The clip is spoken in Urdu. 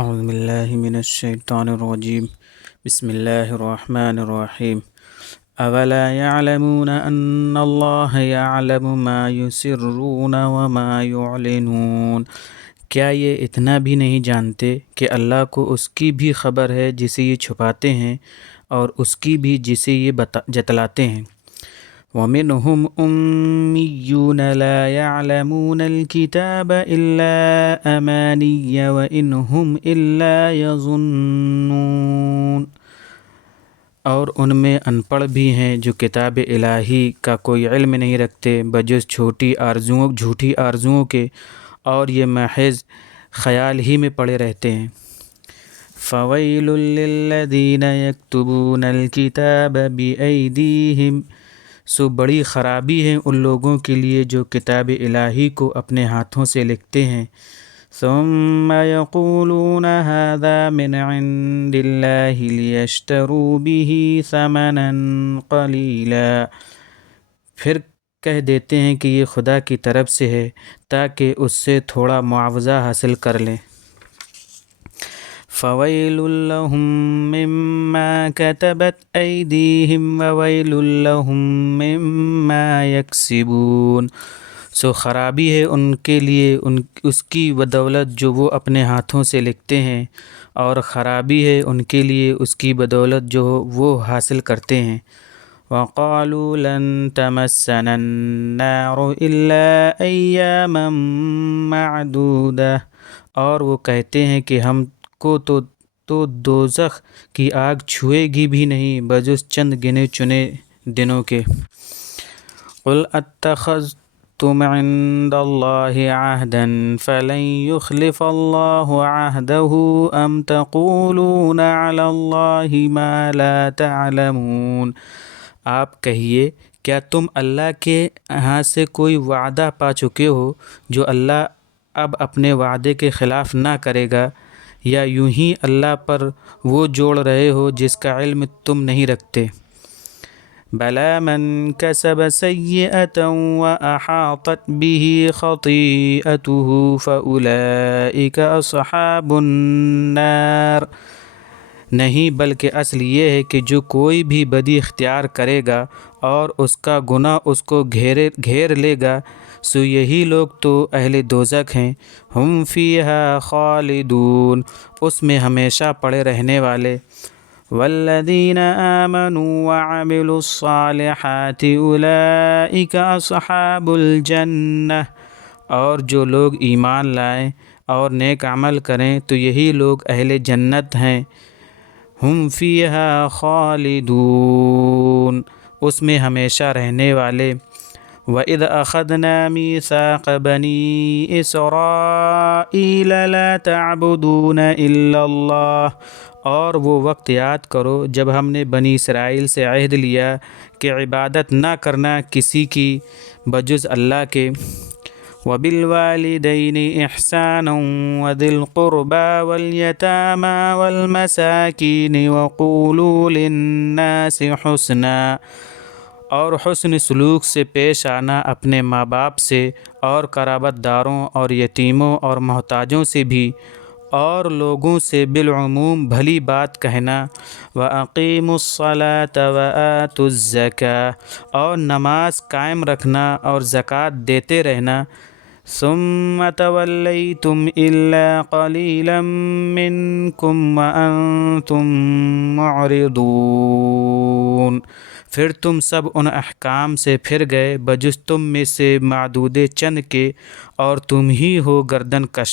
اعوذ باللہ من الشیطان الرجیم بسم اللہ الرحمن الرحیم اولا يعلمون ان اللہ يعلم ما يسرون وما يعلنون، کیا یہ اتنا بھی نہیں جانتے کہ اللہ کو اس کی بھی خبر ہے جسے یہ چھپاتے ہیں اور اس کی بھی جسے یہ جتلاتے ہیں۔ وَمِنْهُمْ أُمِّيُّونَ لَا يَعْلَمُونَ الْكِتَابَ إِلَّا أَمَانِيَّ وَإِنْ هُمْ إِلَّا يَظُنُّونَ، اور ان میں ان پڑھ بھی ہیں جو کتاب الہی کا کوئی علم نہیں رکھتے بجز جھوٹی آرزوؤں کے، اور یہ محض خیال ہی میں پڑے رہتے ہیں۔ فَوَيْلٌ لِّلَّذِينَ يَكْتُبُونَ الْكِتَابَ بِأَيْدِيهِمْ، سو بڑی خرابی ہے ان لوگوں کے لیے جو کتاب الہی کو اپنے ہاتھوں سے لکھتے ہیں۔ ثم يقولون هذا من عند الله ليشتروا به ثمنا قليلا، پھر کہہ دیتے ہیں کہ یہ خدا کی طرف سے ہے تاکہ اس سے تھوڑا معاوضہ حاصل کر لیں۔ فَوَيْلٌ لَّهُم مِّمَّا كَتَبَتْ أَيْدِيهِمْ وَوَيْلٌ لَّهُم مِّمَّا يَكْسِبُونَ، سو خرابی ہے ان کے لیے اس کی بدولت جو وہ اپنے ہاتھوں سے لکھتے ہیں، اور خرابی ہے ان کے لیے اس کی بدولت جو وہ حاصل کرتے ہیں۔ وَقَالُوا لَن تَمَسَّنَا النَّارُ إِلَّا أَيَّامًا مَّعْدُودَةً، اور وہ کہتے ہیں کہ ہم کو تو دوزخ کی آگ چھوئے گی بھی نہیں بجز چند گنے چنے دنوں کے۔ قُلْ اتَّخَذْتُمْ عِندَ اللَّهِ عَهْدًا فَلَن يُخْلِفَ اللَّهُ عَهْدَهُ أَمْ تَقُولُونَ عَلَى اللَّهِ مَا لَا تَعْلَمُونَ، آپ کہیے کیا تم اللہ کے ہاں سے کوئی وعدہ پا چکے ہو جو اللہ اب اپنے وعدے کے خلاف نہ کرے گا، یا یوں ہی اللہ پر وہ جوڑ رہے ہو جس کا علم تم نہیں رکھتے؟ بَلَىٰ مَن كَسَبَ سَيِّئَةً وَأَحَاطَتْ بِهِ خَطِيئَتُهُ فَأُولَٰئِكَ أَصْحَابُ النَّارِ، نہیں بلکہ اصل یہ ہے کہ جو کوئی بھی بدی اختیار کرے گا اور اس کا گناہ اس کو گھیر لے گا، سو یہی لوگ تو اہل دوزخ ہیں۔ ہم فیہا خالدون، اس میں ہمیشہ پڑے رہنے والے۔ والذین آمنوا وعملوا الصالحات اولئک اصحاب الجنہ، اور جو لوگ ایمان لائیں اور نیک عمل کریں تو یہی لوگ اہل جنت ہیں۔ ہم فیہا خالدون، اس میں ہمیشہ رہنے والے۔ وَإِذْ أَخَذْنَا مِيثَاقَ بَنِي إِسْرَائِيلَ لَا تَعْبُدُونَ إِلَّا اللَّهَ، اور وہ وقت یاد کرو جب ہم نے بنی اسرائیل سے عہد لیا کہ عبادت نہ کرنا کسی کی بجز اللہ کے۔ وَبِالْوَالِدَيْنِ إِحْسَانًا وَذِي الْقُرْبَى وَالْيَتَامَى وَالْمَسَاكِينِ وَقُولُوا لِلنَّاسِ حُسْنًا، اور حسن سلوک سے پیش آنا اپنے ماں باپ سے اور قرابت داروں اور یتیموں اور محتاجوں سے بھی، اور لوگوں سے بالعموم بھلی بات کہنا۔ وَأَقِیمُوا الصَّلَاةَ وَآتُوا الزَّکَاةَ، اور نماز قائم رکھنا اور زکوٰۃ دیتے رہنا۔ ثُمَّ تَوَلَّیْتُمْ إِلَّا قَلِیلًا مِّنکُمْ وَأَنتُم مُّعْرِضُونَ، پھر تم سب ان احکام سے پھر گئے بجز تم میں سے معدود چند کے، اور تم ہی ہو گردن کش۔